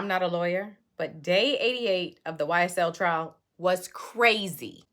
I'm not a lawyer, but day 88 of the YSL trial was crazy.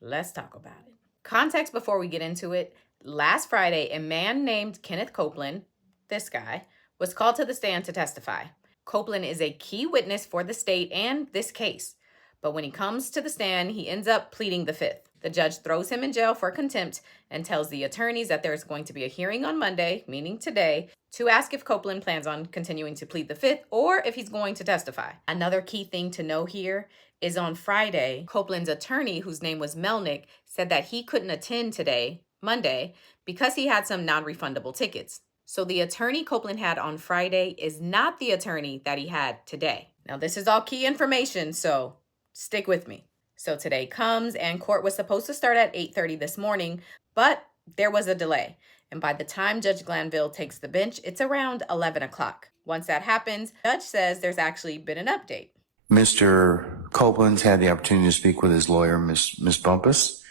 Let's talk about it. Context before we get into it. Last Friday, a man named Kenneth Copeland, this guy, was called to the stand to testify. Copeland is a key witness for the state and this case. But when he comes to the stand, he ends up pleading the fifth. The judge throws him in jail for contempt and tells the attorneys that there's going to be a hearing on Monday, meaning today, to ask if Copeland plans on continuing to plead the fifth or if he's going to testify. Another key thing to know here is on Friday, Copeland's attorney, whose name was Melnick, said that he couldn't attend today, Monday, because he had some non-refundable tickets. So the attorney Copeland had on Friday is not the attorney that he had today. Now, this is all key information, so stick with me. So today comes and court was supposed to start at 8:30 this morning, but there was a delay. And by the time Judge Glanville takes the bench, it's around 11 o'clock. Once that happens, the judge says there's actually been an update. Mr. Copeland's had the opportunity to speak with his lawyer, Miss Bumpus,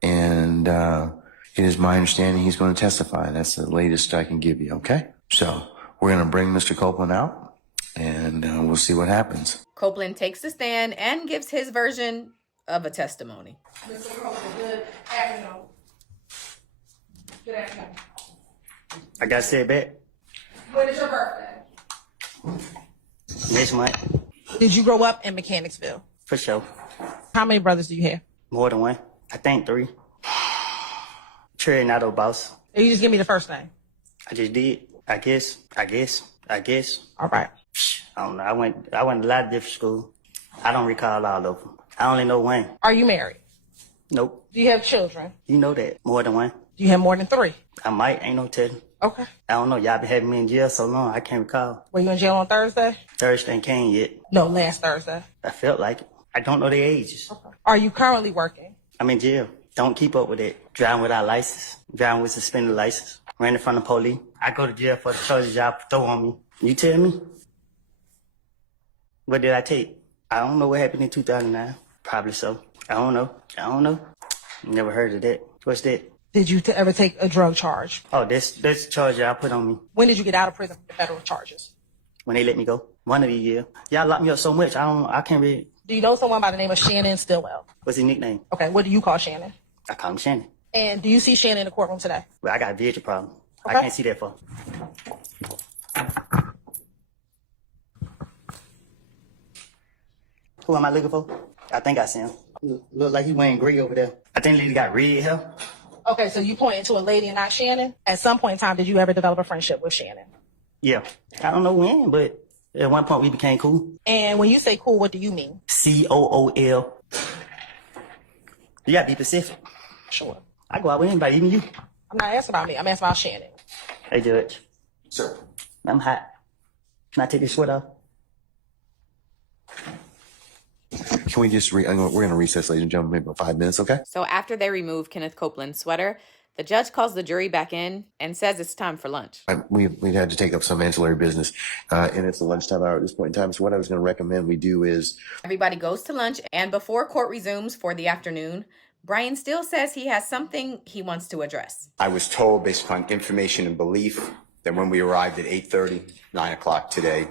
and it is my understanding he's going to testify. That's the latest I can give you, okay? So we're going to bring Mr. Copeland out, and we'll see what happens. Copeland takes the stand and gives his version of a testimony. Mr. Copeland, good afternoon. Good afternoon. I got to say it back. When is your birthday? Next month. Did you grow up in Mechanicsville? For sure. How many brothers do you have? More than one. I think 3. Trey not a boss. You just give me the first name. I just did. I guess. All right. I don't know. I went to a lot of different schools. I don't recall all of them. I only know one. Are you married? Nope. Do you have children? You know that. More than one. Do you have more than 3? I might. Ain't no telling. Okay. I don't know. Y'all been having me in jail so long. I can't recall. Were you in jail on Thursday? Thursday ain't came yet. No, last Thursday. I felt like it. I don't know their ages. Okay. Are you currently working? I'm in jail. Don't keep up with it. Driving without license. Driving with suspended license. Ran in front of police. I go to jail for the charges y'all throw on me. You tell me? What did I take? I don't know what happened in 2009. Probably so. I don't know. Never heard of that. What's that? Did you ever take a drug charge? Oh, that's the charge y'all put on me. When did you get out of prison for the federal charges? When they let me go. One of these years. Y'all locked me up so much, I can't read. Do you know someone by the name of Shannon Stillwell? What's his nickname? Okay, what do you call Shannon? I call him Shannon. And do you see Shannon in the courtroom today? Well, I got a vision problem. Okay. I can't see that far. Who am I looking for? I think I see him. Look like he wearing gray over there. I think he got red hair. Okay, so you pointing to a lady and not Shannon? At some point in time, did you ever develop a friendship with Shannon? Yeah. I don't know when, but at one point we became cool. And when you say cool, what do you mean? COOL. You gotta be specific. Sure. I go out with anybody, even you. I'm not asking about me. I'm asking about Shannon. Hey, Judge. Sir. I'm hot. Can I take this sweat off? Can we just we're going to recess, ladies and gentlemen, maybe about 5 minutes, okay? So after they remove Kenneth Copeland's sweater, the judge calls the jury back in and says it's time for lunch. We've had to take up some ancillary business, and it's the lunchtime hour at this point in time. So what I was going to recommend we do is Everybody goes to lunch, and before court resumes for the afternoon, Brian still says he has something he wants to address. I was told, based upon information and belief, that when we arrived at 8:30, 9 o'clock today,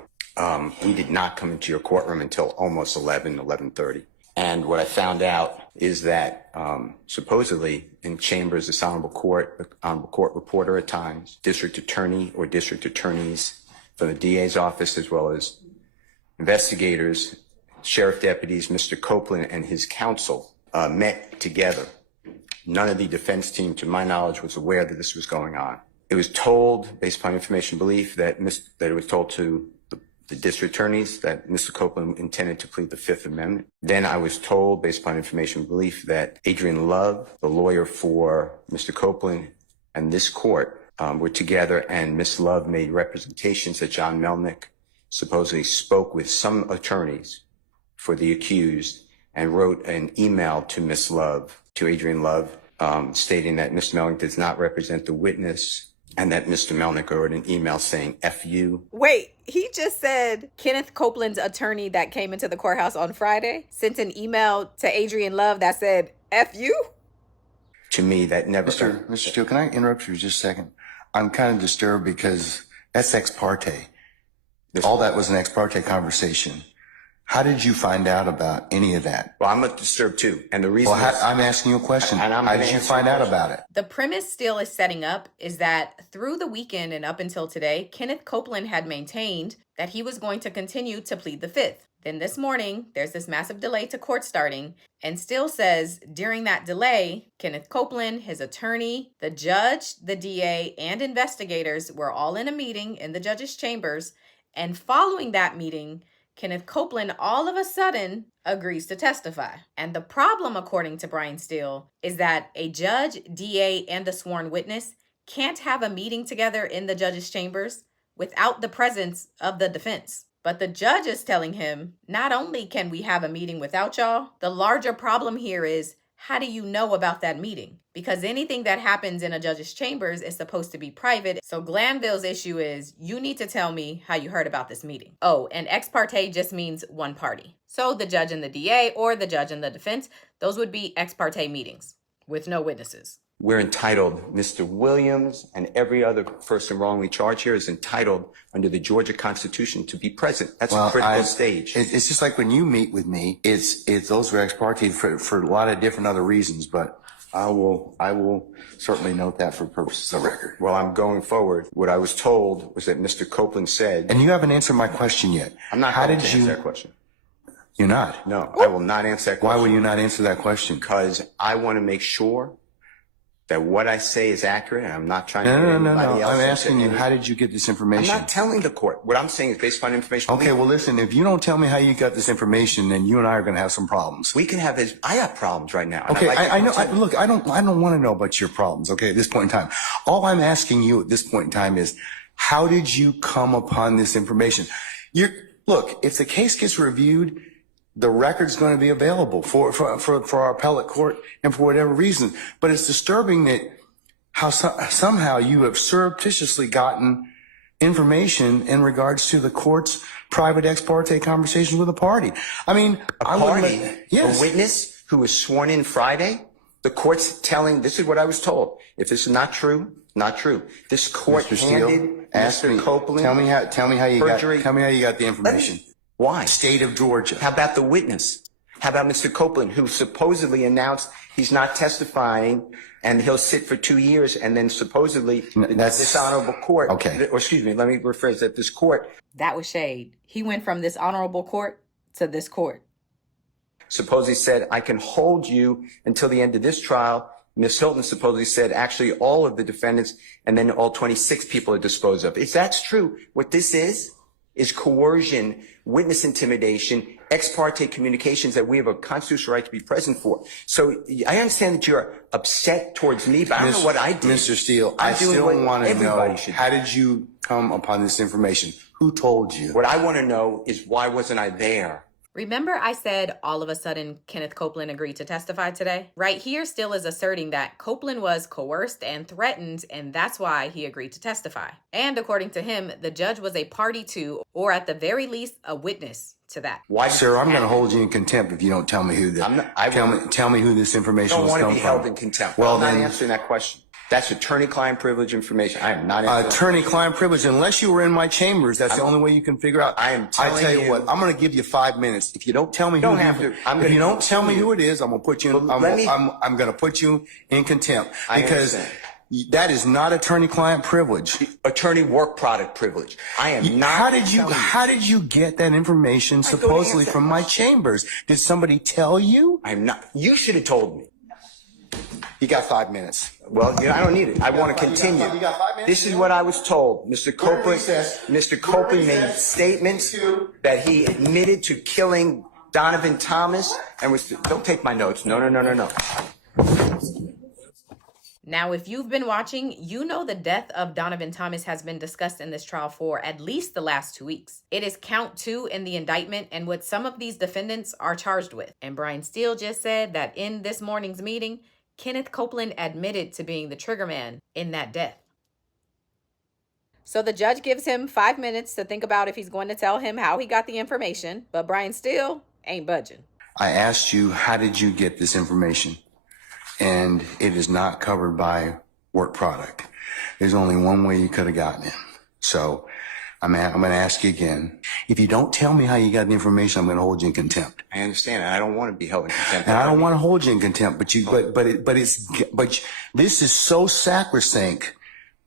he did not come into your courtroom until almost 11:30. And what I found out is that supposedly in chambers, this honorable court reporter at times, district attorney or district attorneys from the DA's office, as well as investigators, sheriff deputies, Mr. Copeland and his counsel met together. None of the defense team, to my knowledge, was aware that this was going on. It was told, based upon information and belief, that it was told to the district attorneys that Mr. Copeland intended to plead the Fifth Amendment. Then I was told, based upon information and belief, that Adrian Love, the lawyer for Mr. Copeland, and this court were together, and Ms. Love made representations that John Melnick supposedly spoke with some attorneys for the accused and wrote an email to Ms. Love, to Adrian Love, stating that Mr. Melnick does not represent the witness, and that Mr. Melnick wrote an email saying, F you. Wait, he just said Kenneth Copeland's attorney that came into the courthouse on Friday sent an email to Adrian Love that said, F you? To me, that never... Mr. Steele, can I interrupt you for just a second? I'm kind of disturbed because that's ex parte. All that was an ex parte conversation. How did you find out about any of that? Well, I'm disturbed too. And the reason I'm asking you a question. How did you find out about it? The premise still is setting up is that through the weekend and up until today, Kenneth Copeland had maintained that he was going to continue to plead the fifth. Then this morning, there's this massive delay to court starting, and still says during that delay, Kenneth Copeland, his attorney, the judge, the DA, and investigators were all in a meeting in the judge's chambers. And following that meeting, Kenneth Copeland all of a sudden agrees to testify. And the problem, according to Brian Steele, is that a judge, DA, and a sworn witness can't have a meeting together in the judge's chambers without the presence of the defense. But the judge is telling him, not only can we have a meeting without y'all, the larger problem here is, how do you know about that meeting? Because anything that happens in a judge's chambers is supposed to be private. So Glanville's issue is, you need to tell me how you heard about this meeting. Oh, and ex parte just means one party. So the judge and the DA or the judge and the defense, those would be ex parte meetings with no witnesses. we're entitled, Mr. Williams and every other person wrongly charged here is entitled under the Georgia Constitution to be present. That's a critical stage. It's just like when you meet with me, it's those are ex parte for a lot of different other reasons, but I will certainly note that for purposes of record. Well, I'm going forward. What I was told was that Mr. Copeland said, And you haven't answered my question yet. I'm not going to answer that question. You're not? No, I will not answer that question. Why will you not answer that question? Because I want to make sure that what I say is accurate, and I'm not trying to No. anybody else. I'm asking you, how did you get this information? I'm not telling the court. What I'm saying is based upon information. Okay, well, listen, if you don't tell me how you got this information, then you and I are going to have some problems. We can have this. I have problems right now. Okay, I know. Look, I don't want to know about your problems. Okay, at this point in time, all I'm asking you at this point in time is, how did you come upon this information? Look, if the case gets reviewed, the record's going to be available for our appellate court and for whatever reason. But it's disturbing that how somehow you have surreptitiously gotten information in regards to the court's private ex parte conversations with a party. I mean, a witness who was sworn in Friday. The court's telling. This is what I was told. If this is not true, not true. This court handed Mr. Copeland. Tell me how you got the information. Why? State of Georgia. How about the witness? How about Mr. Copeland, who supposedly announced he's not testifying and he'll sit for 2 years, and then supposedly this honorable court. Okay. Or excuse me, let me rephrase that. This court. That was shade. He went from this honorable court to this court. Supposedly said, I can hold you until the end of this trial. Ms. Hilton supposedly said, actually, all of the defendants and then all 26 people are disposed of. If that's true, what this is coercion, witness intimidation, ex parte communications that we have a constitutional right to be present for. So I understand that you're upset towards me, but I don't know what I did. Mr. Steele, I still want to know, how did you come upon this information? Who told you? What I want to know is, why wasn't I there? Remember I said all of a sudden Kenneth Copeland agreed to testify today? Right here still is asserting that Copeland was coerced and threatened, and that's why he agreed to testify. And according to him, the judge was a party to, or at the very least, a witness to that. Why, sir? I'm going to hold you in contempt if you don't tell me who tell me who this information was coming from. I don't want to be held in contempt. Well, I'm not answering that question. That's attorney-client privilege information. I am not answering attorney-client privilege. Unless you were in my chambers, that's the only way you can figure out. I tell you what, I'm going to give you 5 minutes. If you don't tell me who it is, I'm going to put you in, I'm going to put you in contempt, because that is not attorney-client privilege. Attorney work product privilege. I am not. How did you get that information supposedly from my chambers? Did somebody tell you? I'm not. You should have told me. You got 5 minutes. Well, I don't need it. I want to continue. You got 5 minutes? This is what I was told. Mr. Copeland made statements that he admitted to killing Donovan Thomas and was. Don't take my notes. No. Now, if you've been watching, you know the death of Donovan Thomas has been discussed in this trial for at least the last 2 weeks. It is count 2 in the indictment and what some of these defendants are charged with. And Brian Steele just said that in this morning's meeting, Kenneth Copeland admitted to being the triggerman in that death. So the judge gives him 5 minutes to think about if he's going to tell him how he got the information, but Brian Steele ain't budging. I asked you, how did you get this information? And it is not covered by work product. There's only one way you could have gotten it. So I'm going to ask you again. If you don't tell me how you got the information, I'm going to hold you in contempt. I understand. I don't want to be held in contempt. And I don't want to hold you in contempt, but this is so sacrosanct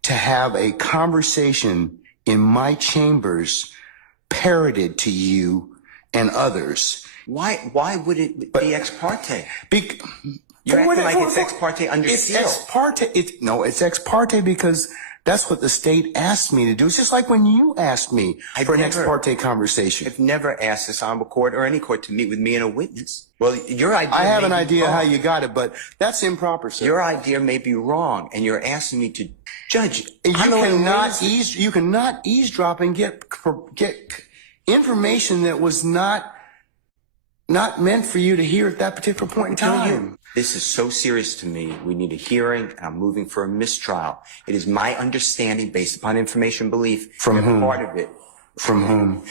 to have a conversation in my chambers parroted to you and others. Why would it be ex parte? You're acting like it's ex parte under seal. It's ex parte. It's ex parte because that's what the state asked me to do. It's just like when you asked me for an ex parte conversation. I've never asked this honorable court or any court to meet with me and a witness. Well, your idea. I have an idea how you got it, but that's improper, sir. Your idea may be wrong, and you're asking me to judge. You cannot eavesdrop and get information that was not meant for you to hear at that particular point in time. This is so serious to me. We need a hearing. I'm moving for a mistrial. It is my understanding, based upon information belief, from whom? Part of it. From whom?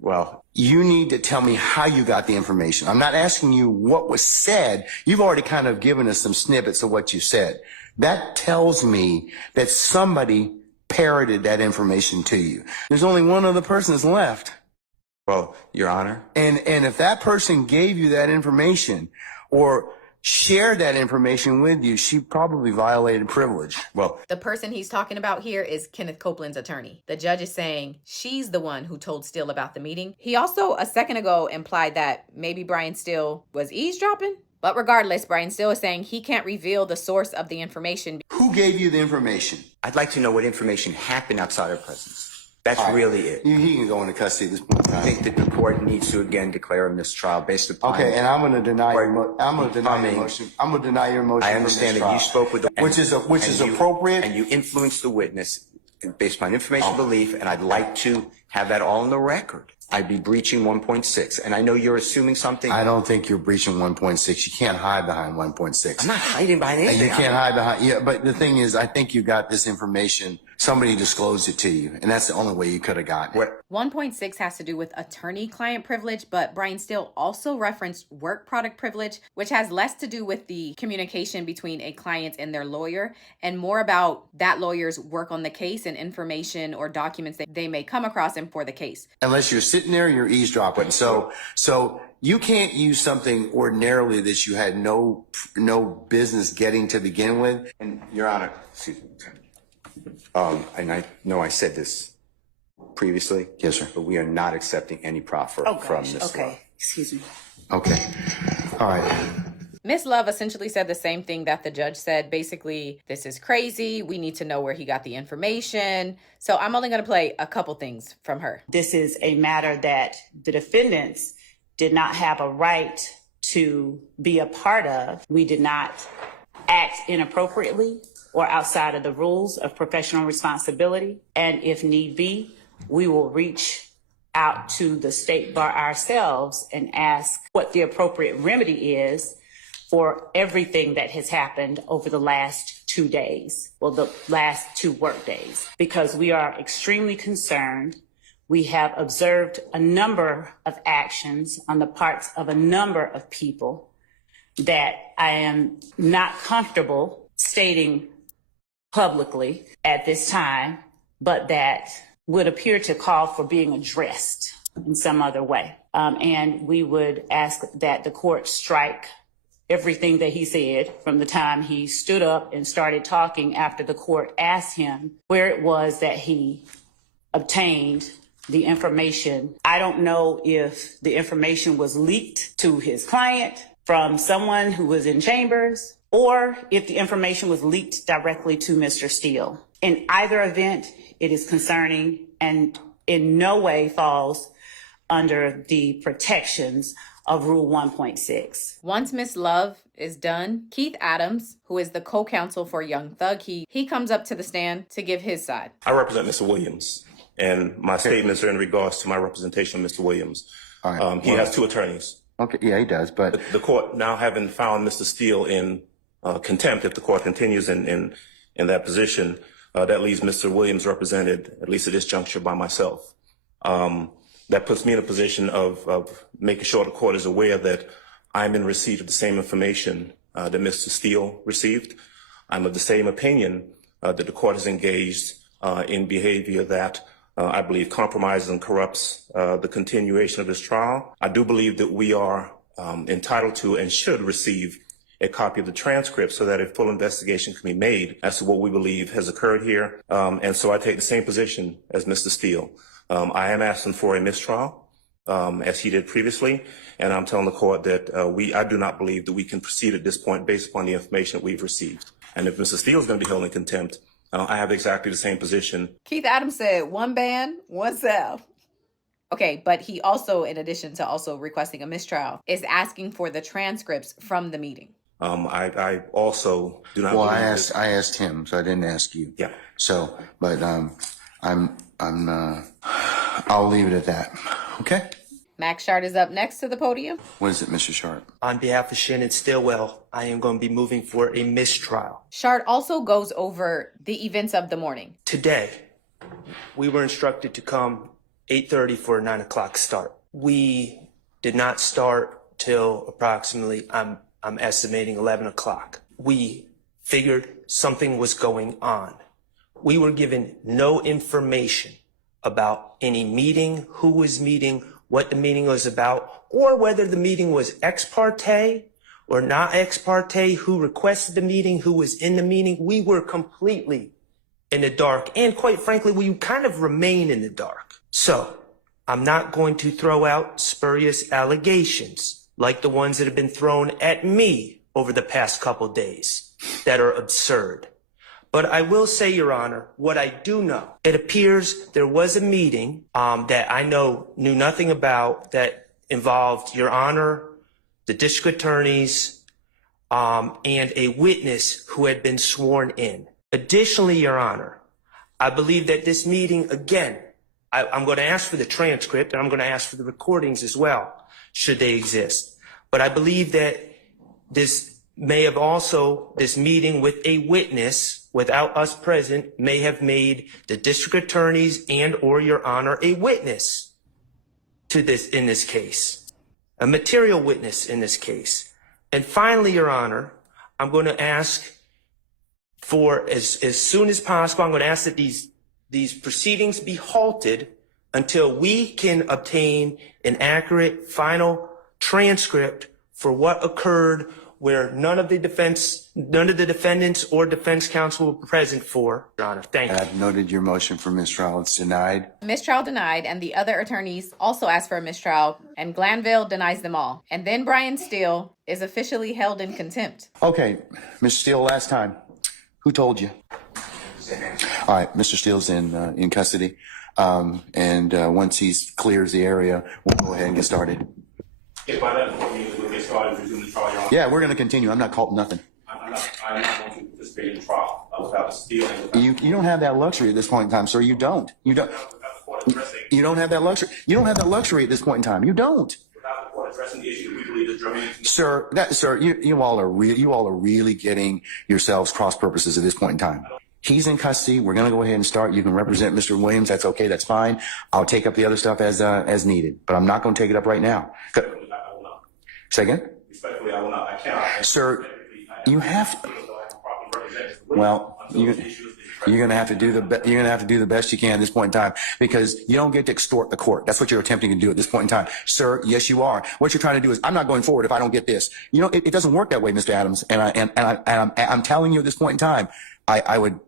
Well, you need to tell me how you got the information. I'm not asking you what was said. You've already kind of given us some snippets of what you said. That tells me that somebody parroted that information to you. There's only one other person that's left. Well, Your Honor. And if that person gave you that information or shared that information with you, she probably violated privilege. Well, the person he's talking about here is Kenneth Copeland's attorney. The judge is saying she's the one who told Steele about the meeting. He also a second ago implied that maybe Brian Steele was eavesdropping. But regardless, Brian Steele is saying he can't reveal the source of the information. Who gave you the information? I'd like to know what information happened outside our presence. That's really it. He can go into custody at this point in time. I think that the court needs to again declare a mistrial based upon. Okay, and I'm going to deny your motion. I'm going to deny your motion. I understand that you spoke with the which is appropriate, and you influenced the witness based upon information belief, and I'd like to have that all on the record. I'd be breaching 1.6, and I know you're assuming something. I don't think you're breaching 1.6. You can't hide behind 1.6. I'm not hiding behind anything. And you can't hide behind. Yeah, but the thing is, I think you got this information. Somebody disclosed it to you, and that's the only way you could have gotten it. 1.6 has to do with attorney-client privilege, but Brian Steele also referenced work product privilege, which has less to do with the communication between a client and their lawyer, and more about that lawyer's work on the case and information or documents that they may come across and for the case. Unless you're sitting there, you're eavesdropping. So you can't use something ordinarily that you had no business getting to begin with. And Your Honor, excuse me. And I know I said this previously. Yes, sir. But we are not accepting any proffer from Ms. Okay. Love. Excuse me. Okay. All right. Ms. Love essentially said the same thing that the judge said. Basically, this is crazy. We need to know where he got the information. So I'm only going to play a couple things from her. This is a matter that the defendants did not have a right to be a part of. We did not act inappropriately or outside of the rules of professional responsibility. And if need be, we will reach out to the state bar ourselves and ask what the appropriate remedy is for everything that has happened over the last 2 days, well, the last 2 work days, because we are extremely concerned. We have observed a number of actions on the parts of a number of people that I am not comfortable stating publicly at this time, but that would appear to call for being addressed in some other way. And we would ask that the court strike everything that he said from the time he stood up and started talking after the court asked him where it was that he obtained the information. I don't know if the information was leaked to his client from someone who was in chambers, or if the information was leaked directly to Mr. Steele. In either event, it is concerning and in no way falls under the protections of Rule 1.6. Once Ms. Love is done, Keith Adams, who is the co-counsel for Young Thug, he comes up to the stand to give his side. I represent Mr. Williams, and my statements are in regards to my representation of Mr. Williams. All right. He has 2 attorneys. Okay, yeah, he does, but The court, now having found Mr. Steele in contempt, if the court continues in that position, that leaves Mr. Williams represented, at least at this juncture, by myself. That puts me in a position of making sure the court is aware that I'm in receipt of the same information that Mr. Steele received. I'm of the same opinion that the court is engaged in behavior that I believe compromises and corrupts the continuation of this trial. I do believe that we are entitled to and should receive a copy of the transcript so that a full investigation can be made as to what we believe has occurred here. And so I take the same position as Mr. Steele. I am asking for a mistrial, as he did previously, and I'm telling the court that I do not believe that we can proceed at this point based upon the information that we've received. And if Mr. Steele is going to be held in contempt, I have exactly the same position. Keith Adams said, one band, one cell. Okay, but he also, in addition to also requesting a mistrial, is asking for the transcripts from the meeting. I also do not. Well, I asked him, so I didn't ask you. Yeah. So, but I'll leave it at that. Okay. Max Shard is up next to the podium. What is it, Mr. Sharp? On behalf of Shannon Stillwell, I am going to be moving for a mistrial. Shard also goes over the events of the morning. Today, we were instructed to come 8:30 for a 9 o'clock start. We did not start till approximately, I'm estimating 11 o'clock. We figured something was going on. We were given no information about any meeting, who was meeting, what the meeting was about, or whether the meeting was ex parte or not ex parte, who requested the meeting, who was in the meeting. We were completely in the dark. And quite frankly, we kind of remain in the dark. So I'm not going to throw out spurious allegations like the ones that have been thrown at me over the past couple days that are absurd. But I will say, Your Honor, what I do know, it appears there was a meeting that I knew nothing about that involved Your Honor, the district attorneys, and a witness who had been sworn in. Additionally, Your Honor, I believe that this meeting, again, I'm going to ask for the transcript and I'm going to ask for the recordings as well, should they exist. But I believe that this meeting with a witness without us present may have made the district attorneys and or Your Honor a witness to this in this case, a material witness in this case. And finally, Your Honor, I'm going to ask for as soon as possible, I'm going to ask that these proceedings be halted until we can obtain an accurate final transcript for what occurred where none of the defendants or defense counsel were present for, Your Honor. Thank you. I've noted your motion for mistrial. It's denied. Mistrial denied, and the other attorneys also asked for a mistrial, and Glanville denies them all. And then Brian Steele is officially held in contempt. Okay, Mr. Steele, last time. Who told you? All right, Mr. Steele's in custody. And once he clears the area, we'll go ahead and get started. If by that point we'll get started, resume the trial, Your Honor. Yeah, we're going to continue. I'm not called nothing. I'm not going to participate in the trial without Steele. You don't have that luxury at this point in time, sir. You don't. You don't have that luxury. You don't have that luxury at this point in time. You don't. Without the court addressing the issue, we believe that germane. Sir, you all are really getting yourselves cross purposes at this point in time. He's in custody. We're going to go ahead and start. You can represent Mr. Williams. That's okay. That's fine. I'll take up the other stuff as needed, but I'm not going to take it up right now. Say again? Respectfully, I will not. I cannot. Sir, you have to. Well, you're going to have to do the best you can at this point in time, because you don't get to extort the court. That's what you're attempting to do at this point in time. Sir, yes, you are. What you're trying to do is, I'm not going forward if I don't get this. You know, it doesn't work that way, Mr. Adams. And I'm telling you at this point in time, I would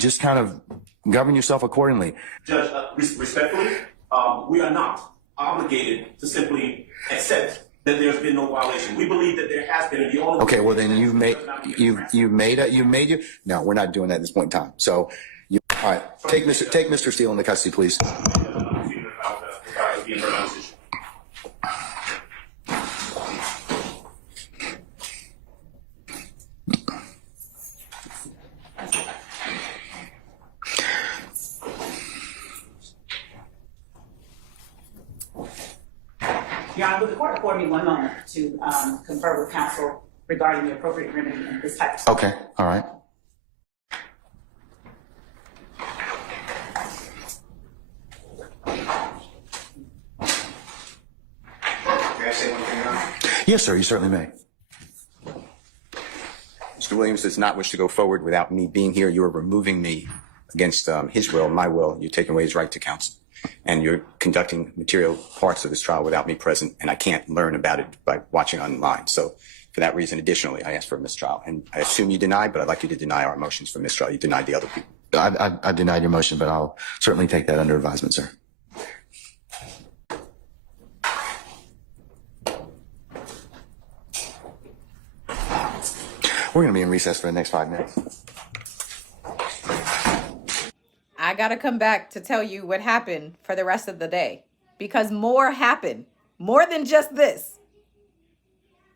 just kind of govern yourself accordingly. Judge, respectfully, we are not obligated to simply accept that there's been no violation. We believe that there has been. The only okay, well then no, we're not doing that at this point in time. So, all right, take Mr. Steele into custody, please. Your Honor, would the court afford me 1 moment to confer with counsel regarding the appropriate remedy in this type of Okay, all right. May I say one thing, Your Honor? Yes, sir, you certainly may. Mr. Williams does not wish to go forward without me being here. You are removing me against his will, my will. You're taking away his right to counsel. And you're conducting material parts of this trial without me present, and I can't learn about it by watching online. So for that reason, additionally, I asked for a mistrial. And I assume you denied, but I'd like you to deny our motions for mistrial. You denied the other people. I denied your motion, but I'll certainly take that under advisement, sir. We're going to be in recess for the next 5 minutes. I gotta come back to tell you what happened for the rest of the day, because more happened, more than just this.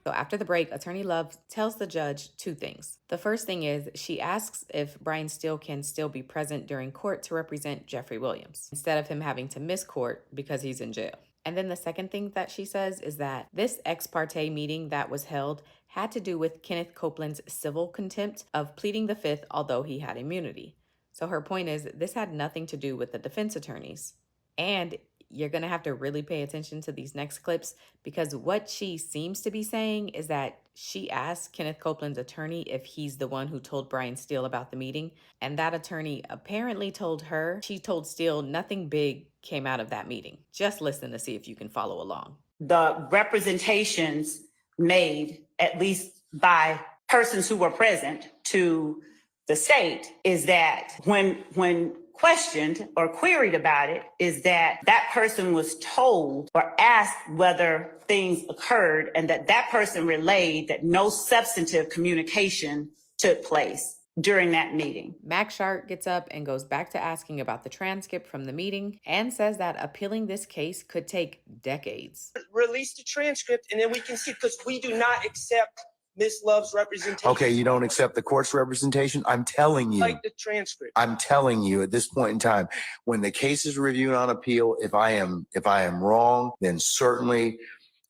So after the break, Attorney Love tells the judge 2 things. The first thing is she asks if Brian Steele can still be present during court to represent Jeffrey Williams, instead of him having to miss court because he's in jail. And then the second thing that she says is that this ex parte meeting that was held had to do with Kenneth Copeland's civil contempt of pleading the fifth, although he had immunity. So her point is this had nothing to do with the defense attorneys. And you're going to have to really pay attention to these next clips, because what she seems to be saying is that she asked Kenneth Copeland's attorney if he's the one who told Brian Steele about the meeting. And that attorney apparently told her, she told Steele nothing big came out of that meeting. Just listen to see if you can follow along. The representations made, at least by persons who were present to the state, is that when questioned or queried about it, is that that person was told or asked whether things occurred, and that person relayed that no substantive communication took place during that meeting. Max Sharp gets up and goes back to asking about the transcript from the meeting and says that appealing this case could take decades. Release the transcript and then we can see, because we do not accept Ms. Love's representation. Okay, you don't accept the court's representation? I'm telling you. Like the transcript. I'm telling you at this point in time, when the case is reviewed on appeal, if I am wrong, then certainly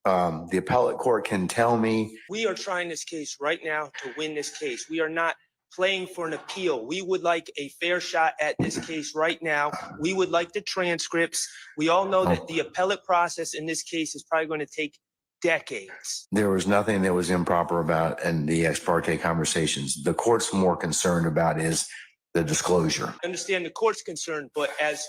the appellate court can tell me. We are trying this case right now to win this case. We are not playing for an appeal. We would like a fair shot at this case right now. We would like the transcripts. We all know that the appellate process in this case is probably going to take decades. There was nothing that was improper about in the ex parte conversations. The court's more concerned about is the disclosure. I understand the court's concerned, but as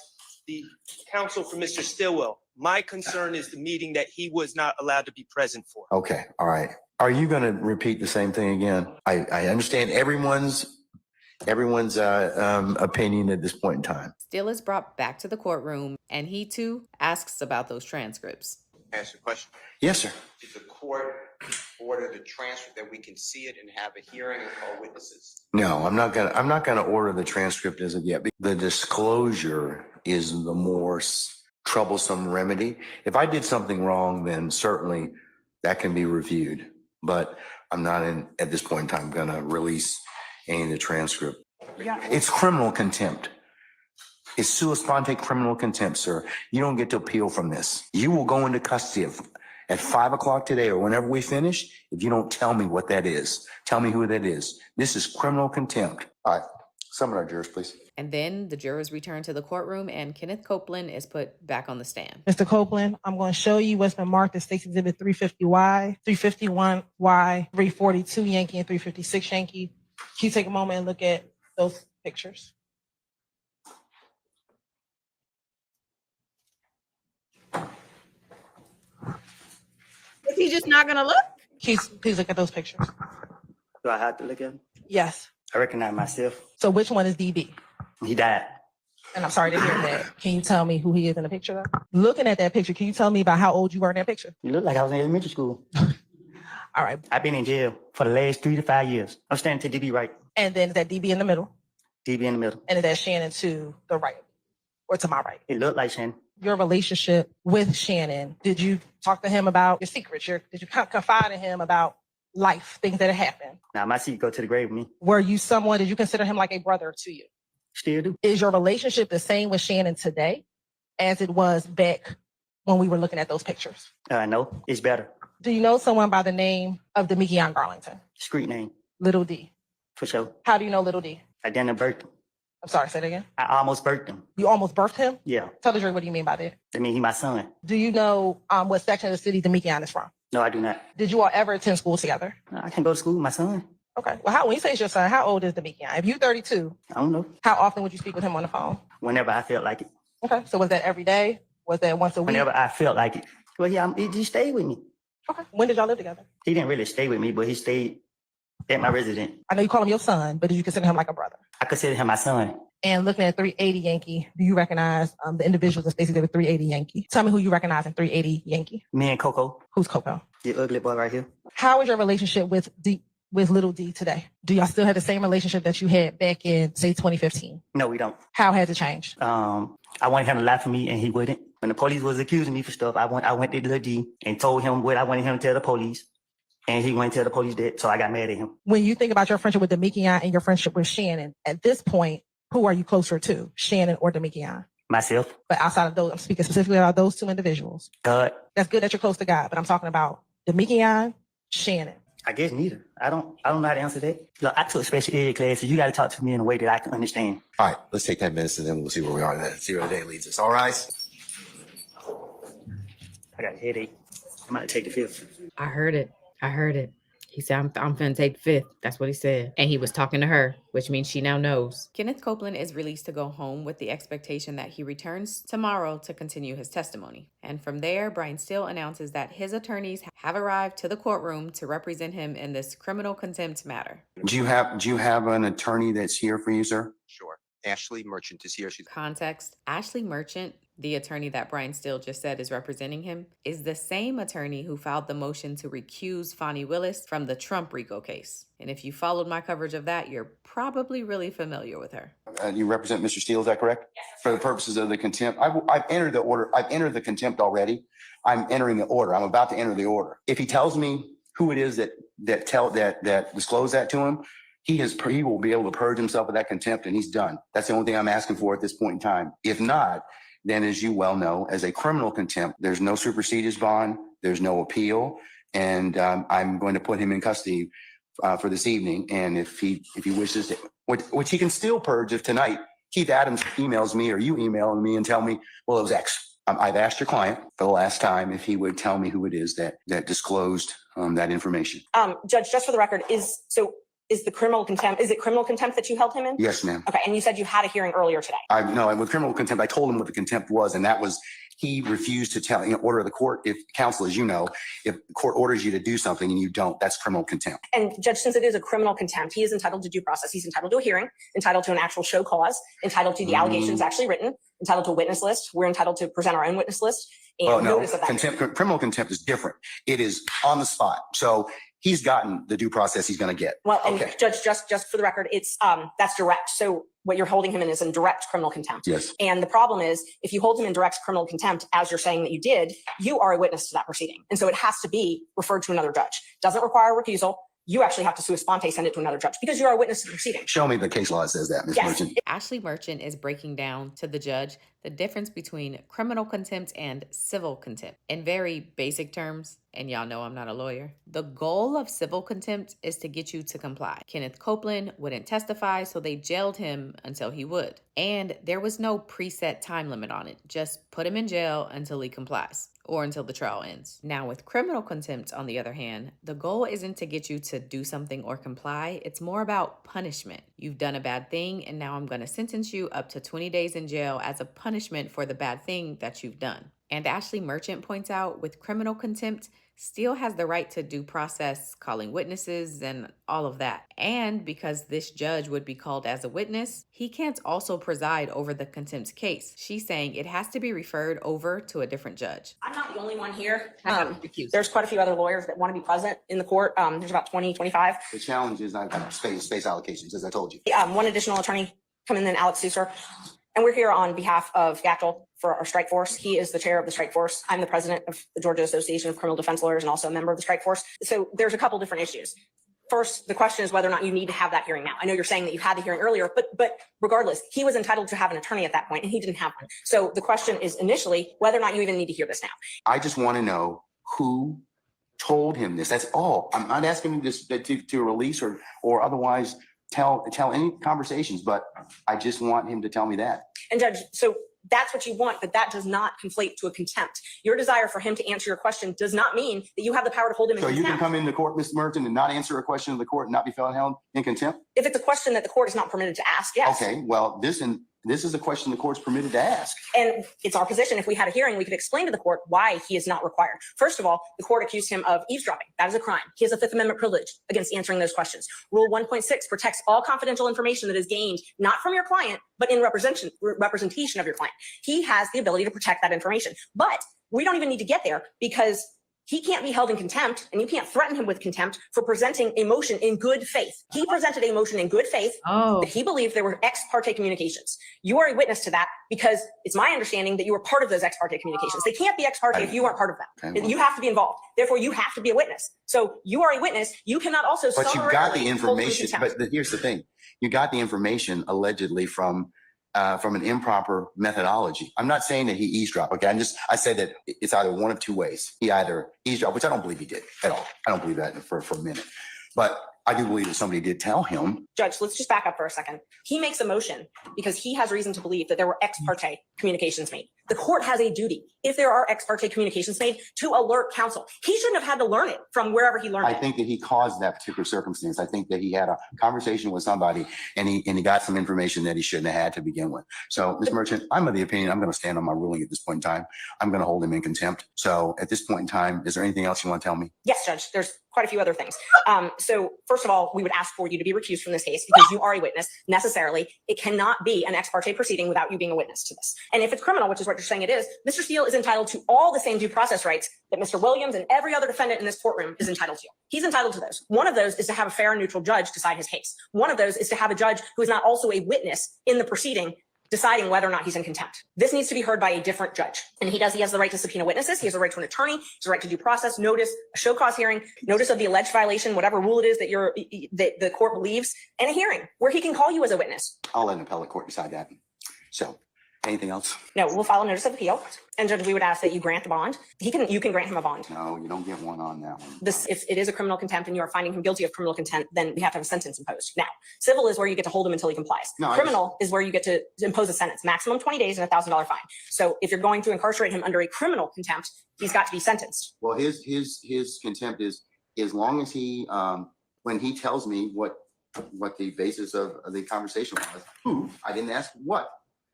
the counsel for Mr. Stillwell, my concern is the meeting that he was not allowed to be present for. Okay, all right. Are you going to repeat the same thing again? I understand everyone's opinion at this point in time. Steele is brought back to the courtroom, and he too asks about those transcripts. Ask a question. Yes, sir. Did the court order the transcript that we can see it and have a hearing and call witnesses? No, I'm not gonna order the transcript as of yet. The disclosure is the more troublesome remedy. If I did something wrong, then certainly that can be reviewed. But I'm not at this point in time gonna release any of the transcript. Yeah. It's criminal contempt. It's sua sponte criminal contempt, sir. You don't get to appeal from this. You will go into custody at 5 o'clock today or whenever we finish if you don't tell me what that is. Tell me who that is. This is criminal contempt. All right. Summon our jurors, please. And then the jurors return to the courtroom and Kenneth Copeland is put back on the stand. Mr. Copeland, I'm going to show you what's been marked as State's Exhibit 350Y, 351Y, 342 Yankee, and 356 Yankee. Can you take a moment and look at those pictures? Is he just not gonna look? Please look at those pictures. Do I have to look at him? Yes. I recognize myself. So which one is DB? He died. And I'm sorry to hear that. Can you tell me who he is in the picture though? Looking at that picture, can you tell me about how old you were in that picture? You look like I was in elementary school. All right. I've been in jail for the last 3 to 5 years. I'm standing to DB right. And then is that DB in the middle? DB in the middle. And is that Shannon to the right? Or to my right? It looked like Shannon. Your relationship with Shannon, did you talk to him about your secrets? Did you confide in him about life, things that had happened? Now my seat go to the grave with me. Were you someone, did you consider him like a brother to you? Still do. Is your relationship the same with Shannon today as it was back when we were looking at those pictures? No, it's better. Do you know someone by the name of Demekion Garlington? Street name. Little D. For sure. How do you know Little D? I didn't birth him. I'm sorry, say that again. I almost birthed him. You almost birthed him? Yeah. Tell the jury, what do you mean by that? I mean, he my son. Do you know what section of the city Demekion is from? No, I do not. Did you all ever attend school together? I can't go to school with my son. Okay. Well, when you say it's your son, how old is Demikian? If you're 32, I don't know. how often would you speak with him on the phone? Whenever I felt like it. Okay. So was that every day? Was that once a week? Whenever I felt like it. Well, yeah, he stayed with me. Okay. When did y'all live together? He didn't really stay with me, but he stayed at my residence. I know you call him your son, but did you consider him like a brother? I consider him my son. And looking at 380 Yankee, do you recognize the individuals that basically with 380 Yankee? Tell me who you recognize in 380 Yankee. Me and Coco. Who's Coco? The ugly boy right here. How is your relationship with Little D today? Do y'all still have the same relationship that you had back in, say, 2015? No, we don't. How has it changed? I wanted him to lie for me, and he wouldn't. When the police was accusing me for stuff, I went to Little D and told him what I wanted him to tell the police, and he went to tell the police that, so I got mad at him. When you think about your friendship with Demikian and your friendship with Shannon, at this point, who are you closer to, Shannon or Demikian? Myself. But outside of those, I'm speaking specifically about those two individuals. God. That's good that you're close to God, but I'm talking about Demikian, Shannon. I guess neither. I don't know how to answer that. Look, I took special ed classes. You got to talk to me in a way that I can understand. All right, let's take 10 minutes and then we'll see where we are and see where the day leads us. All right. I got a headache. I'm going to take the fifth. I heard it. He said, I'm finna take the fifth. That's what he said. And he was talking to her, which means she now knows. Kenneth Copeland is released to go home with the expectation that he returns tomorrow to continue his testimony. And from there, Brian Steele announces that his attorneys have arrived to the courtroom to represent him in this criminal contempt matter. Do you have an attorney that's here for you, sir? Sure. Ashley Merchant is here. She's Context: Ashley Merchant, the attorney that Brian Steele just said is representing him, is the same attorney who filed the motion to recuse Fonnie Willis from the Trump RICO case. And if you followed my coverage of that, you're probably really familiar with her. You represent Mr. Steele, is that correct? Yes. For the purposes of the contempt, I've entered the order. I've entered the contempt already. I'm entering the order. I'm about to enter the order. If he tells me who it is that disclosed that to him, he will be able to purge himself of that contempt, and he's done. That's the only thing I'm asking for at this point in time. If not, then as you well know, as a criminal contempt, there's no superseded bond, there's no appeal, and I'm going to put him in custody for this evening. And if he wishes to, which he can still purge if tonight Keith Adams emails me or you email me and tell me, well, it was X. I've asked your client for the last time if he would tell me who it is that disclosed that information. Judge, just for the record, is it criminal contempt that you held him in? Yes, ma'am. Okay, and you said you had a hearing earlier today. No, with criminal contempt, I told him what the contempt was, and that was he refused to tell, order the court. If counsel, as you know, if the court orders you to do something and you don't, that's criminal contempt. And Judge, since it is a criminal contempt, he is entitled to due process. He's entitled to a hearing, entitled to an actual show cause, entitled to the allegations actually written, entitled to a witness list. We're entitled to present our own witness list. And notice of that. Criminal contempt is different. It is on the spot. So he's gotten the due process he's going to get. Well, and Judge, just for the record, it's that's direct. So what you're holding him in is in direct criminal contempt. Yes. And the problem is, if you hold him in direct criminal contempt, as you're saying that you did, you are a witness to that proceeding. And so it has to be referred to another judge. Doesn't require a recusal. You actually have to sua sponte send it to another judge because you are a witness to the proceeding. Show me the case law that says that, Ms. Merchant. Ashley Merchant is breaking down to the judge the difference between criminal contempt and civil contempt. In very basic terms, and y'all know I'm not a lawyer, the goal of civil contempt is to get you to comply. Kenneth Copeland wouldn't testify, so they jailed him until he would. And there was no preset time limit on it. Just put him in jail until he complies, or until the trial ends. Now with criminal contempt, on the other hand, the goal isn't to get you to do something or comply. It's more about punishment. You've done a bad thing, and now I'm going to sentence you up to 20 days in jail as a punishment for the bad thing that you've done. And Ashley Merchant points out, with criminal contempt, Steele has the right to due process, calling witnesses and all of that. And because this judge would be called as a witness, he can't also preside over the contempt case. She's saying it has to be referred over to a different judge. I'm not the only one here. There's quite a few other lawyers that want to be present in the court. There's about 20, 25. The challenge is I've got space allocations, as I told you. One additional attorney coming in, Alex Susser. And we're here on behalf of Gackel for our strike force. He is the chair of the strike force. I'm the president of the Georgia Association of Criminal Defense Lawyers and also a member of the strike force. So there's a couple different issues. First, the question is whether or not you need to have that hearing now. I know you're saying that you had the hearing earlier, but regardless, he was entitled to have an attorney at that point and he didn't have one. So the question is initially whether or not you even need to hear this now. I just want to know who told him this. That's all. I'm not asking him to release or otherwise tell any conversations, but I just want him to tell me that. And Judge, so that's what you want, but that does not conflate to a contempt. Your desire for him to answer your question does not mean that you have the power to hold him in So contempt. you can come into court, Mr. Merchant, and not answer a question of the court and not be held in contempt? If it's a question that the court is not permitted to ask, yes. Okay, well, this is a question the court's permitted to ask. And it's our position, if we had a hearing, we could explain to the court why he is not required. First of all, the court accused him of eavesdropping. That is a crime. He has a Fifth Amendment privilege against answering those questions. Rule 1.6 protects all confidential information that is gained not from your client, but in representation of your client. He has the ability to protect that information. But we don't even need to get there because he can't be held in contempt, and you can't threaten him with contempt for presenting a motion in good faith. He presented a motion in good faith that he believed there were ex parte communications. You are a witness to that because it's my understanding that you were part of those ex parte communications. They can't be ex parte if you aren't part of them. You have to be involved. Therefore, you have to be a witness. So you are a witness. You cannot also. But you got the information. But here's the thing: you got the information allegedly from an improper methodology. I'm not saying that he eavesdropped. Okay, I said that it's either one of two ways. He either eavesdropped, which I don't believe he did at all. I don't believe that for a minute. But I do believe that somebody did tell him. Judge, let's just back up for a second. He makes a motion because he has reason to believe that there were ex parte communications made. The court has a duty, if there are ex parte communications made, to alert counsel. He shouldn't have had to learn it from wherever he learned it. I think that he caused that particular circumstance. I think that he had a conversation with somebody and he got some information that he shouldn't have had to begin with. So, Ms. Merchant, I'm of the opinion I'm going to stand on my ruling at this point in time. I'm going to hold him in contempt. So at this point in time, is there anything else you want to tell me? Yes, Judge. There's quite a few other things. So first of all, we would ask for you to be recused from this case because you are a witness necessarily. It cannot be an ex parte proceeding without you being a witness to this. And if it's criminal, which is what you're saying it is, Mr. Steele is entitled to all the same due process rights that Mr. Williams and every other defendant in this courtroom is entitled to. He's entitled to those. One of those is to have a fair and neutral judge decide his case. One of those is to have a judge who is not also a witness in the proceeding deciding whether or not he's in contempt. This needs to be heard by a different judge. And he has the right to subpoena witnesses. He has the right to an attorney. He has the right to due process, notice, a show cause hearing, notice of the alleged violation, whatever rule it is that the court believes, and a hearing where he can call you as a witness. I'll let an appellate court decide that. So anything else? No, we'll file a notice of appeal. And Judge, we would ask that you grant the bond. You can grant him a bond. No, you don't get one on that one. If it is a criminal contempt and you are finding him guilty of criminal contempt, then we have to have a sentence imposed. Now, civil is where you get to hold him until he complies. No, criminal is where you get to impose a sentence, maximum 20 days and $1,000 fine. So if you're going to incarcerate him under a criminal contempt, he's got to be sentenced. Well, his contempt is as long as he when he tells me what the basis of the conversation was. I didn't ask what,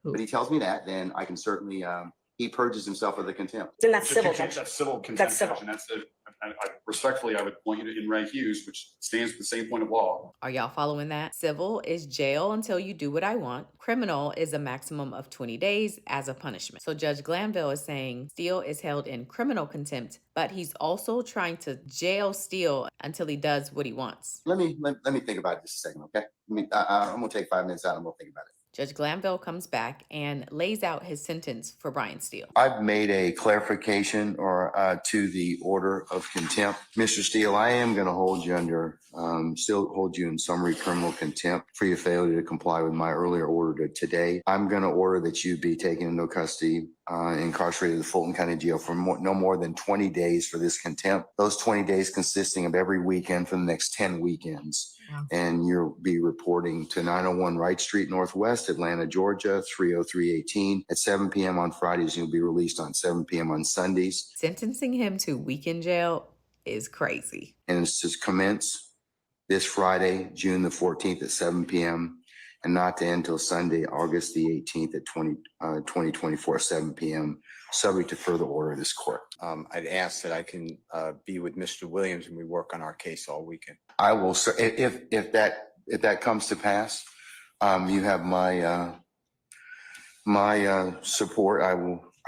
but he tells me that, then I can certainly he purges himself of the contempt. Then that's civil, Judge. That's civil contempt. That's civil. And that's respectfully, I would point you to In Re Hughes, which stands for the same point of law. Are y'all following that? Civil is jail until you do what I want. Criminal is a maximum of 20 days as a punishment. So Judge Glanville is saying Steele is held in criminal contempt, but he's also trying to jail Steele until he does what he wants. Let me think about it just a second, okay? I'm gonna take 5 minutes out and we'll think about it. Judge Glanville comes back and lays out his sentence for Brian Steele. I've made a clarification to the order of contempt. Mr. Steele, I am going to hold you still hold you in summary criminal contempt for your failure to comply with my earlier order today. I'm going to order that you be taken into custody, incarcerated in the Fulton County Jail for no more than 20 days for this contempt. Those 20 days consisting of every weekend for the next 10 weekends. Wow. And you'll be reporting to 901 Wright Street Northwest, Atlanta, Georgia, 30318 at 7 p.m. on Fridays. You'll be released on 7 p.m. on Sundays. Sentencing him to weekend jail is crazy. And it's to commence this Friday, June the 14th at 7 p.m. and not to end until Sunday, August the 18th at 2024, 7 p.m. subject to further order of this court. I'd ask that I can be with Mr. Williams and we work on our case all weekend. I will, sir. If that comes to pass, you have my support. I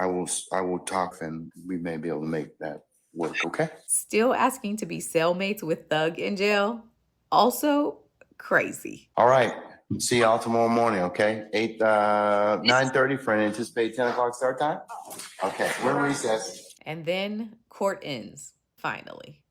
will talk, and we may be able to make that work. Okay. Still asking to be cellmates with Thug in jail. Also crazy. All right. See y'all tomorrow morning. Okay. 9:30 for an anticipated 10 o'clock start time. Okay. We're in recess. And then court ends finally.